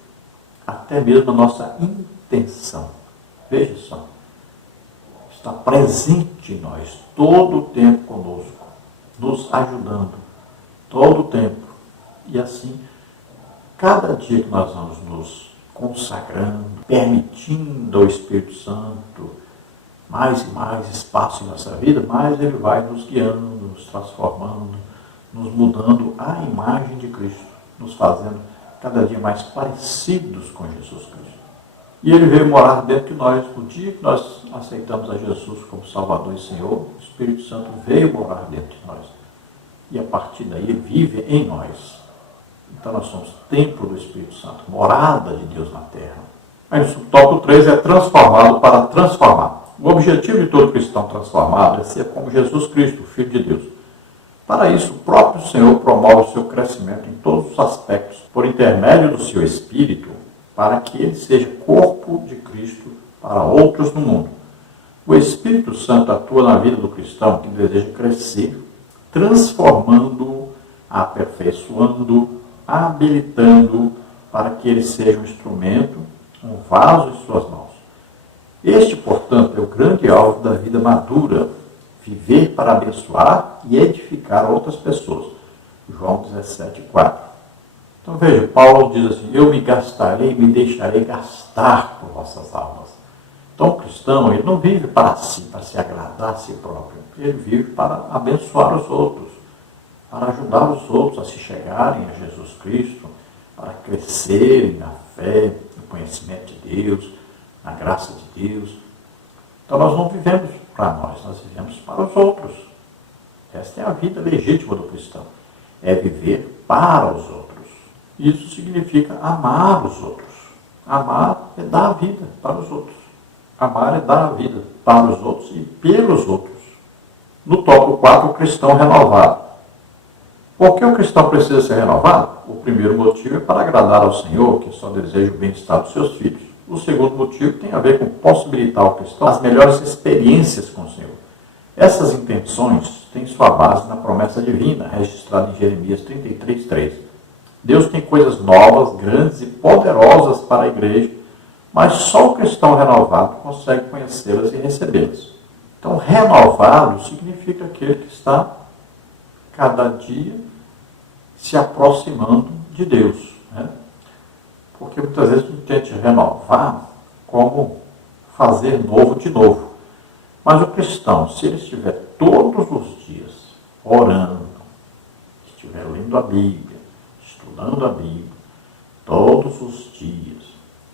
até mesmo a nossa intenção. Veja só. Está presente em nós, todo o tempo conosco, nos ajudando, todo o tempo. E assim, cada dia que nós vamos nos consagrando, permitindo ao Espírito Santo mais e mais espaço em nossa vida, mais ele vai nos guiando, nos transformando, nos mudando à imagem de Cristo, nos fazendo cada dia mais parecidos com Jesus Cristo. E ele veio morar dentro de nós. No dia que nós aceitamos a Jesus como Salvador e Senhor, o Espírito Santo veio morar dentro de nós. E a partir daí ele vive em nós. Então nós somos templo do Espírito Santo, morada de Deus na terra. Aí o subtópico 3 é transformado para transformar. O objetivo de todo cristão transformado é ser como Jesus Cristo, o Filho de Deus. Para isso, o próprio Senhor promove o seu crescimento em todos os aspectos, por intermédio do seu Espírito, para que ele seja corpo de Cristo para outros no mundo. O Espírito Santo atua na vida do cristão que deseja crescer, transformando, aperfeiçoando, habilitando-o para que ele seja um instrumento, um vaso em suas mãos. Este, portanto, é o grande alvo da vida madura, viver para abençoar e edificar outras pessoas. João 17:4. Então veja, Paulo diz assim, eu me gastarei, me deixarei gastar por vossas almas. Então o cristão, ele não vive para si, para se agradar a si próprio. Ele vive para abençoar os outros, para ajudar os outros a se chegarem a Jesus Cristo, para crescerem na fé, no conhecimento de Deus, na graça de Deus. Então nós não vivemos para nós vivemos para os outros. Esta é a vida legítima do cristão. É viver para os outros. Isso significa amar os outros. Amar é dar a vida para os outros. Amar é dar a vida para os outros e pelos outros. No tópico 4, o cristão renovado. Por que o cristão precisa ser renovado? O primeiro motivo é para agradar ao Senhor, que só deseja o bem-estar dos seus filhos. O segundo motivo tem a ver com possibilitar ao cristão as melhores experiências com o Senhor. Essas intenções têm sua base na promessa divina, registrada em Jeremias 33:3. Deus tem coisas novas, grandes e poderosas para a igreja, mas só o cristão renovado consegue conhecê-las e recebê-las. Então, renovado significa aquele que está cada dia se aproximando de Deus. Né? Porque muitas vezes a gente tenta renovar como fazer novo de novo. Mas o cristão, se ele estiver todos os dias orando, estiver lendo a Bíblia, estudando a Bíblia, todos os dias,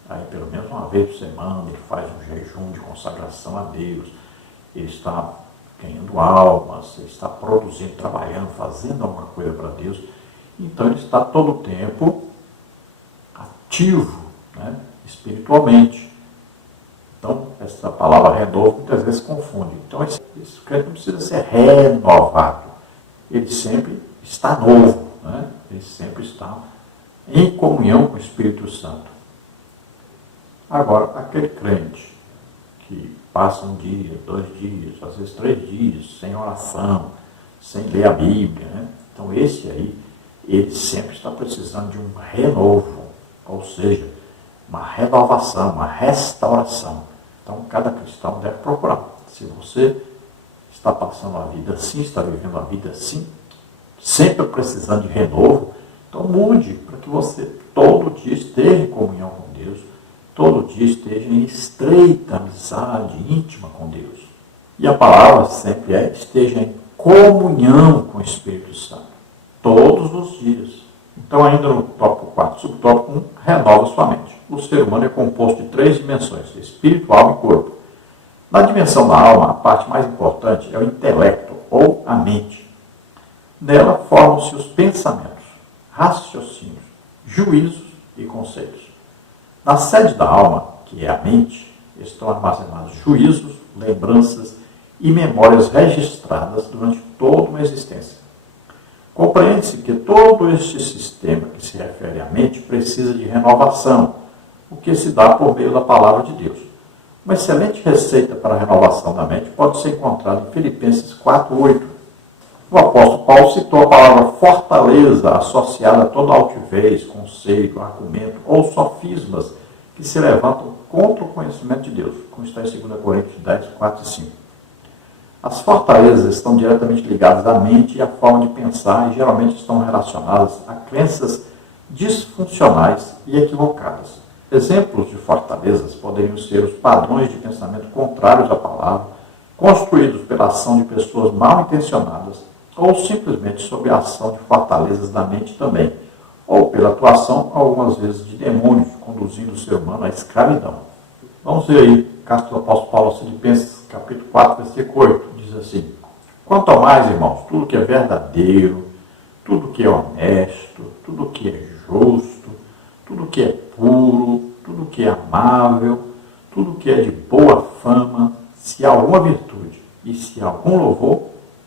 aí pelo menos uma vez por semana, ele faz um jejum de consagração a Deus, ele está ganhando almas, ele está produzindo, trabalhando, fazendo alguma coisa para Deus, então ele está todo o tempo ativo, né, espiritualmente. Então, essa palavra renovo muitas vezes confunde. Então, esse crente não precisa ser renovado. Ele sempre está novo, né? Ele sempre está em comunhão com o Espírito Santo. Agora, aquele crente que passa um dia, 2 dias, às vezes 3 dias, sem oração, sem ler a Bíblia, né? Então, esse aí, ele sempre está precisando de um renovo, ou seja, uma renovação, uma restauração. Então, cada cristão deve procurar. Se você está passando a vida assim, está vivendo a vida assim, sempre precisando de renovo, então mude para que você todo dia esteja em comunhão com Deus, todo dia esteja em estreita amizade íntima com Deus. E a palavra sempre é, esteja em comunhão com o Espírito Santo, todos os dias. Então, ainda no tópico 4, subtópico 1, renova sua mente. O ser humano é composto de 3 dimensões, espírito, alma e corpo. Na dimensão da alma, a parte mais importante é o intelecto, ou a mente. Nela formam-se os pensamentos, raciocínios, juízos e conceitos. Na sede da alma, que é a mente, estão armazenados juízos, lembranças e memórias registradas durante toda uma existência. Compreende-se que todo este sistema que se refere à mente precisa de renovação, o que se dá por meio da palavra de Deus. Uma excelente receita para a renovação da mente pode ser encontrada em Filipenses 4:8. O apóstolo Paulo citou a palavra fortaleza, associada a toda altivez, conceito, argumento ou sofismas que se levantam contra o conhecimento de Deus, como está em 2 Coríntios 10:4 e 5. As fortalezas estão diretamente ligadas à mente e à forma de pensar e geralmente estão relacionadas a crenças disfuncionais e equivocadas. Exemplos de fortalezas poderiam ser os padrões de pensamento contrários à palavra, construídos pela ação de pessoas mal intencionadas, ou simplesmente sob a ação de fortalezas da mente também, ou pela atuação, algumas vezes, de demônios, conduzindo o ser humano à escravidão. Vamos ver aí, carta do apóstolo Paulo aos Filipenses, capítulo 4, versículo 8, diz assim: quanto ao mais, irmãos, tudo que é verdadeiro, tudo que é honesto, tudo que é justo, tudo que é puro, tudo que é amável, tudo que é de boa fama, se há alguma virtude e se há algum louvor,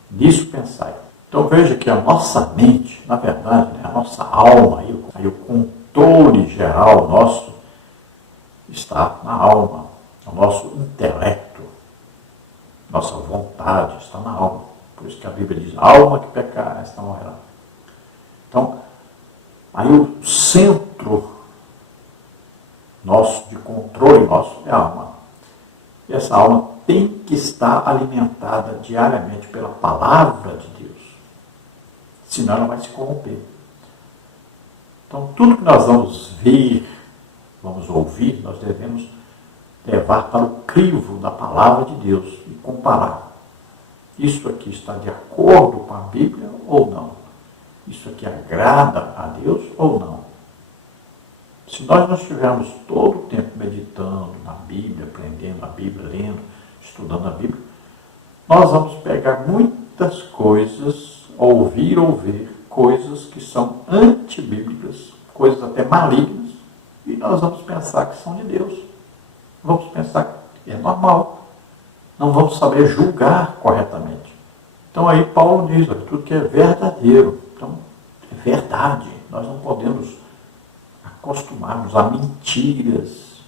nisso pensai. Então veja que a nossa mente, na verdade, a nossa alma, aí o controle geral nosso está na alma, o nosso intelecto, nossa vontade está na alma. Por isso que a Bíblia diz, a alma que pecar, esta morrerá. Então, Aí o centro nosso, de controle nosso, é a alma. E essa alma tem que estar alimentada diariamente pela palavra de Deus. Senão ela vai se corromper. Então, tudo que nós vamos ver, vamos ouvir, nós devemos levar para o crivo da palavra de Deus e comparar. Isso aqui está de acordo com a Bíblia ou não? Isso aqui agrada a Deus ou não? Se nós não estivermos todo o tempo meditando na Bíblia, aprendendo a Bíblia, lendo, estudando a Bíblia, nós vamos pegar muitas coisas, ouvir ou ver coisas que são antibíblicas, coisas até malignas, e nós vamos pensar que são de Deus. Vamos pensar que é normal. Não vamos saber julgar corretamente. Então aí Paulo diz, tudo que é verdadeiro. Então, é verdade. Nós não podemos acostumarmos a mentiras,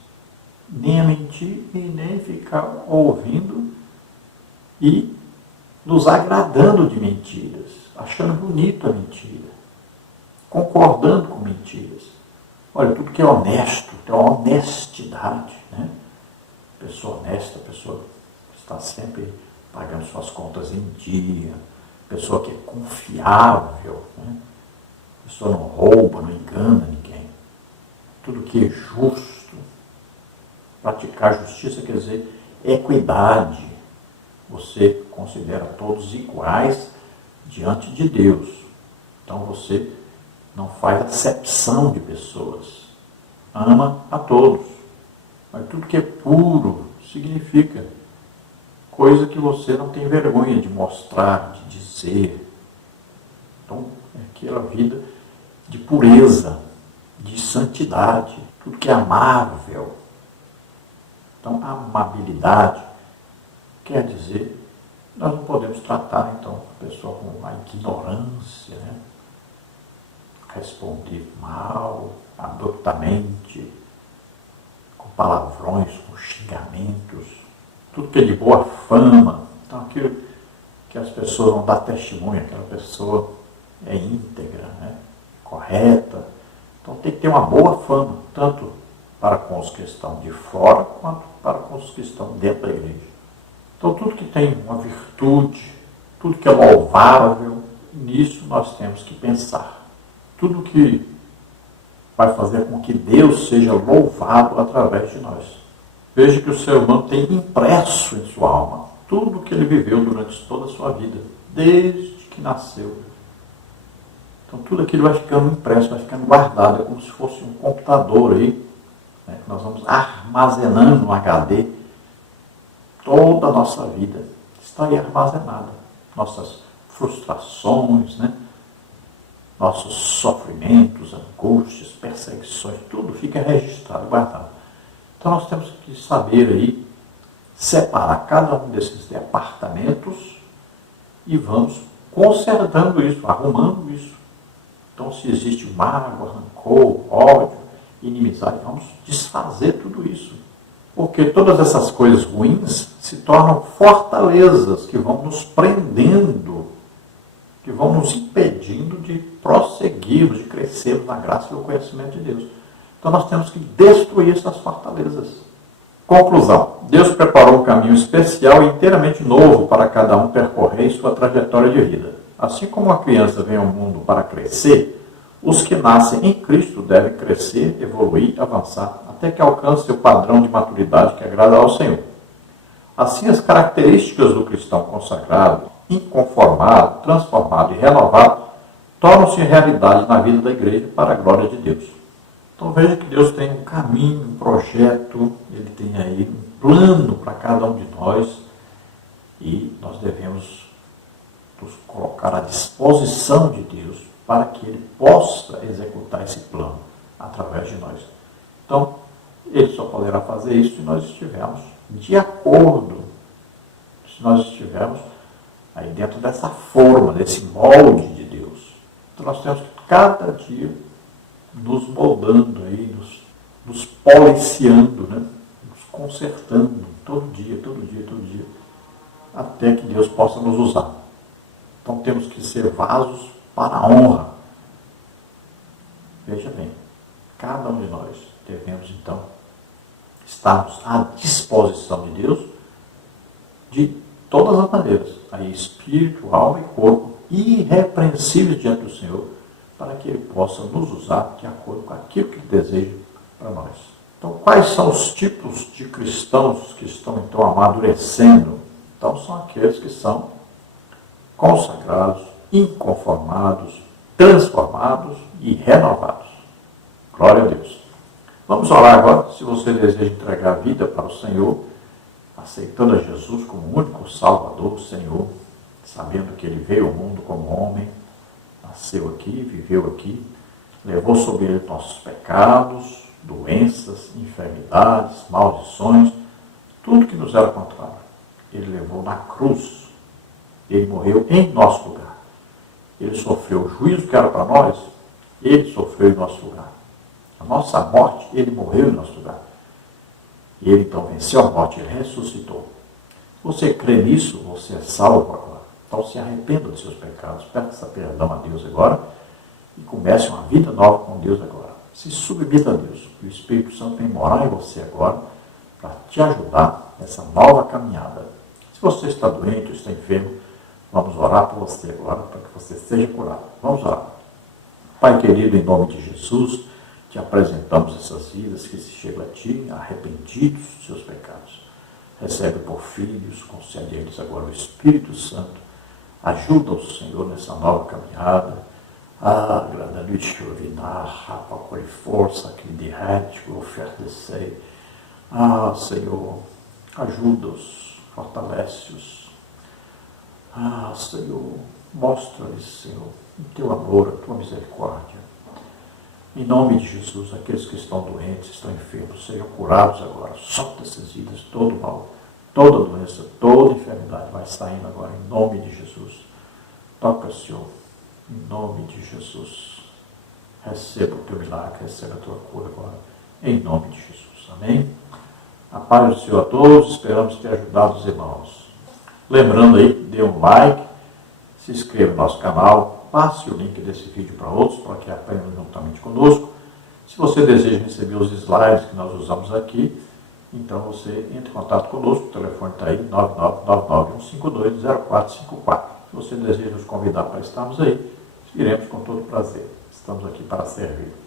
nem a mentir e nem ficar ouvindo e nos agradando de mentiras, achando bonito a mentira, concordando com mentiras. Olha, tudo que é honesto, tem uma honestidade, né? Pessoa honesta, pessoa que está sempre pagando suas contas em dia, pessoa que é confiável, né? Pessoa não rouba, não engana ninguém. Tudo que é justo. Praticar justiça quer dizer equidade. Você considera todos iguais diante de Deus. Então você não faz acepção de pessoas. Ama a todos. Mas tudo que é puro significa coisa que você não tem vergonha de mostrar, de dizer. Então, é aquela vida de pureza, de santidade, tudo que é amável. Então, a amabilidade quer dizer, nós não podemos tratar, então, a pessoa com uma ignorância, né? Responder mal, abruptamente, com palavrões, com xingamentos, tudo que é de boa fama. Então, aquilo que as pessoas vão dar testemunho, aquela pessoa é íntegra, né? Correta. Então, tem que ter uma boa fama, tanto para com os que estão de fora, quanto para com os que estão dentro da igreja. Então, tudo que tem uma virtude, tudo que é louvável, nisso nós temos que pensar. Tudo que vai fazer com que Deus seja louvado através de nós. Veja que o ser humano tem impresso em sua alma tudo o que ele viveu durante toda a sua vida, desde que nasceu. Então tudo aquilo vai ficando impresso, vai ficando guardado, é como se fosse um computador aí, né, que nós vamos armazenando no HD toda a nossa vida. Está aí armazenada. Nossas frustrações, né? Nossos sofrimentos, angústias, perseguições, tudo fica registrado, guardado. Então nós temos que saber aí, separar cada um desses departamentos e vamos consertando isso, arrumando isso. Então se existe mágoa, rancor, ódio, inimizade, vamos desfazer tudo isso. Porque todas essas coisas ruins se tornam fortalezas que vão nos prendendo, que vão nos impedindo de prosseguirmos, de crescermos na graça e no conhecimento de Deus. Então nós temos que destruir essas fortalezas. Conclusão. Deus preparou um caminho especial e inteiramente novo para cada um percorrer em sua trajetória de vida. Assim como uma criança vem ao mundo para crescer, os que nascem em Cristo devem crescer, evoluir, avançar, até que alcance o padrão de maturidade que agrada ao Senhor. Assim, as características do cristão consagrado, inconformado, transformado e renovado, tornam-se realidade na vida da igreja para a glória de Deus. Então veja que Deus tem um caminho, um projeto, Ele tem aí um plano para cada um de nós e nós devemos nos colocar à disposição de Deus para que Ele possa executar esse plano através de nós. Então, Ele só poderá fazer isso se nós estivermos de acordo, se nós estivermos aí dentro dessa forma, desse molde de Deus. Então nós temos que cada dia nos moldando aí, nos policiando, né? Nos consertando, todo dia, até que Deus possa nos usar. Então temos que ser vasos para a honra. cada um de nós devemos, então, estarmos à disposição de Deus de todas as maneiras, aí espírito, alma e corpo, irrepreensíveis diante do Senhor, para que Ele possa nos usar de acordo com aquilo que Ele deseja para nós. Então, quais são os tipos de cristãos que estão, então, amadurecendo? Então, são aqueles que são consagrados, inconformados, transformados e renovados. Glória a Deus. Vamos orar agora. Se você deseja entregar a vida para o Senhor, aceitando a Jesus como único Salvador, Senhor, sabendo que Ele veio ao mundo como homem, nasceu aqui, viveu aqui, levou sobre Ele nossos pecados, doenças, enfermidades, maldições, tudo que nos era contrário. Ele levou na cruz. Ele morreu em nosso lugar. Ele sofreu o juízo que era para nós, Ele sofreu em nosso lugar. A nossa morte, Ele morreu em nosso lugar. E Ele então venceu a morte, Ele ressuscitou. Você crê nisso, você é salvo agora. Então se arrependa dos seus pecados, peça perdão a Deus agora e comece uma vida nova com Deus agora. Se submeta a Deus. O Espírito Santo vem morar em você agora para te ajudar nessa nova caminhada. Se você está doente ou está enfermo, vamos orar por você agora, para que você seja curado. Vamos orar. Pai querido, em nome de Jesus, te apresentamos essas vidas que se chegam a ti, arrependidos dos seus pecados. Recebe por filhos, concede a eles agora o Espírito Santo. Ajuda-os, Senhor, nessa nova caminhada. Gradaluite chovinar, rapa força que derrete, oferecer. Senhor, ajuda-os, fortalece-os. Senhor, mostra-lhes, Senhor, o teu amor, a tua misericórdia. Em nome de Jesus, aqueles que estão doentes, estão enfermos, sejam curados agora. Solta essas vidas, todo mal, toda doença, toda enfermidade vai saindo agora, em nome de Jesus. Toca, Senhor, em nome de Jesus. Receba o teu milagre, receba a tua cura agora, em nome de Jesus. Amém? A paz do Senhor a todos, esperamos ter ajudado os irmãos. Lembrando aí, dê um like, se inscreva no nosso canal, passe o link desse vídeo para outros, para que aprendam juntamente conosco. Se você deseja receber os slides que nós usamos aqui, então você entre em contato conosco, o telefone está aí, 99991520454. Se você deseja nos convidar para estarmos aí, iremos com todo prazer. Estamos aqui para servir.